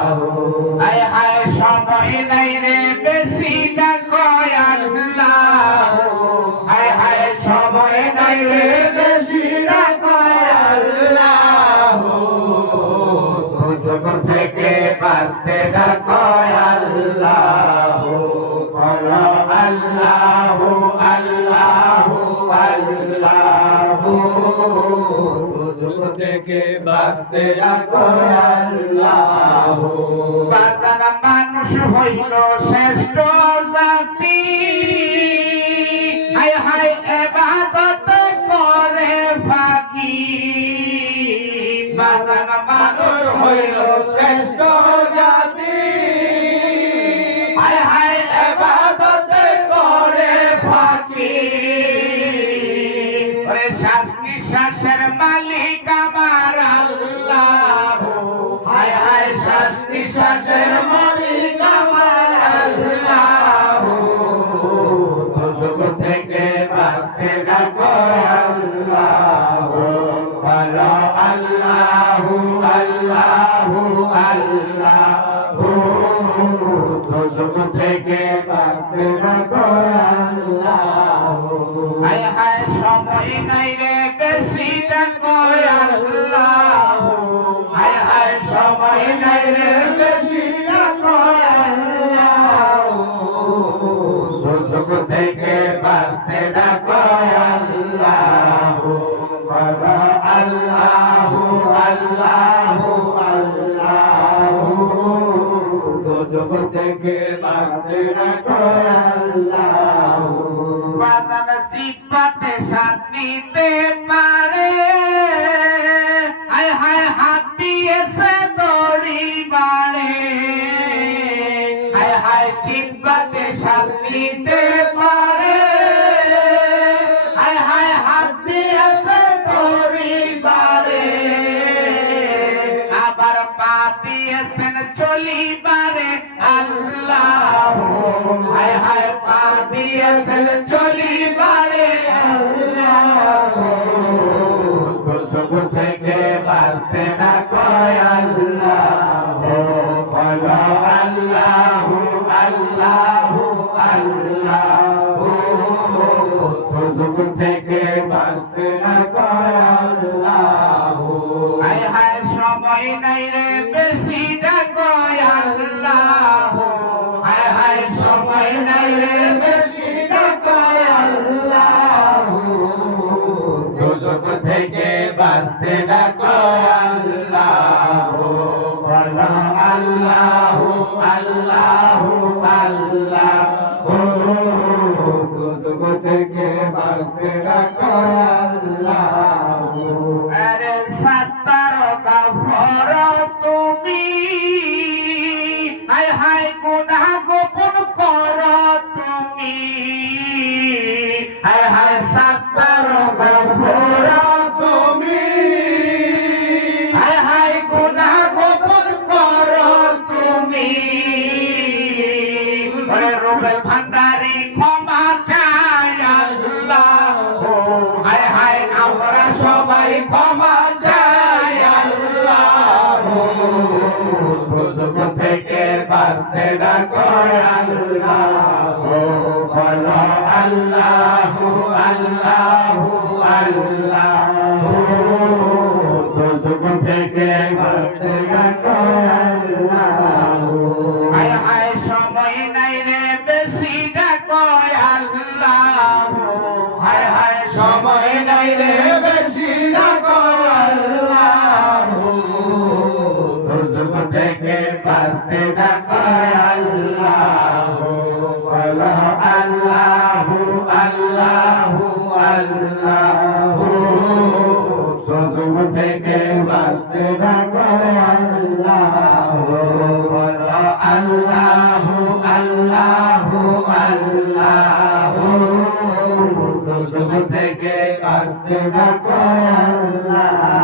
হায় হায় সময় নাই রে বেশি ডাকো আল্লাহ, হায় হায় সময় নাই রে বেশি ডাকো আল্লাহ, দুজক থেকে বাঁচতে ডাকো আল্লাহ, বলো আল্লাহ আল্লাহ আল্লাহ, দুজক থেকে বাঁচতে ডাকো আল্লাহ। বাজার মানুষ হইল শ্রেষ্ঠ জাতি, হায় হায় ইবাদত করে ফাঁকি, বাজার মানুষ হইল শ্রেষ্ঠ জাতি, হায় হায় ইবাদত করে ফাঁকি, ওরে শ্বাস নিঃশ্বাসের মালিক আমার আল্লাহ, হায় হায় শ্বাস নিঃশ্বাসের মালিক আমার আল্লাহ, দুজক থেকে বাঁচতে ডাকো আল্লাহ, বলো আল্লাহ আল্লাহ আল্লাহ, দুজক থেকে বাঁচতে ডাকো আল্লাহ। হায় হায় সময় নাই রে বেশি ডাকো আল্লাহ, হায় হায় সময় নাই রে বেশি ডাকো আল্লাহ, দুজক থেকে বাঁচতে ডাকো আল্লাহ, বলো আল্লাহ আল্লাহ আল্লাহ, দুজক থেকে বাঁচতে ডাকো আল্লাহ। বাজার জিহ্বাতে স্বাদ নিতে পারে, হায় হায় হাত দিয়েছে দড়ি বাড়ে, হায় হায় জিহ্বাতে স্বাদ নিতে পারে, হায় হায় হাত দিয়েছে দড়ি বাড়ে, আবার পা দিয়েছেন চলিবারে আল্লাহ, হায় হায় পা দিয়েছেন চলিবারে আল্লাহ, দুজক থেকে বাঁচতে ডাকো আল্লাহ, বলো আল্লাহ আল্লাহ আল্লাহ, দুজক থেকে বাঁচতে ডাকো আল্লাহ। হায় হায় সময় নাই রে বেশি ডাকো আল্লাহ, হায় হায় সময় নাই রে বেশি ডাকো আল্লাহ, দুজক থেকে বাঁচতে ডাকো আল্লাহ, বলো আল্লাহ আল্লাহ আল্লাহ, দুজক থেকে বাঁচতে ডাকো আল্লাহ। আরে সত্তর গফর তুমি, হায় হায় গুনাহ গোপন করো তুমি, হায় হায় সত্তর গফর তুমি, হায় হায় গুনাহ গোপন করো তুমি, ওরে রুবেল ভান্ডারি ক্ষমা চাই আল্লাহ, হায় হায় আমরা সবাই ক্ষমা চাই আল্লাহ, দুজক থেকে বাঁচতে ডাকো আল্লাহ, বলো আল্লাহ আল্লাহ আল্লাহ, দুজক থেকে বাঁচতে ডাকো আল্লাহ। হায় হায় সময় নাই রে বেশি ডাকো আল্লাহ, হায় হায় সময় নাই রে বেশি ডাকো আল্লাহ, দুজক থেকে বাঁচতে ডাকো আল্লাহ, বলো আল্লাহ আল্লাহ আল্লাহ, দুজক থেকে বাঁচতে ডাকো আল্লাহ, বলো আল্লাহ আল্লাহ আল্লাহ, দুজক থেকে বাঁচতে ডাকো আল্লাহ।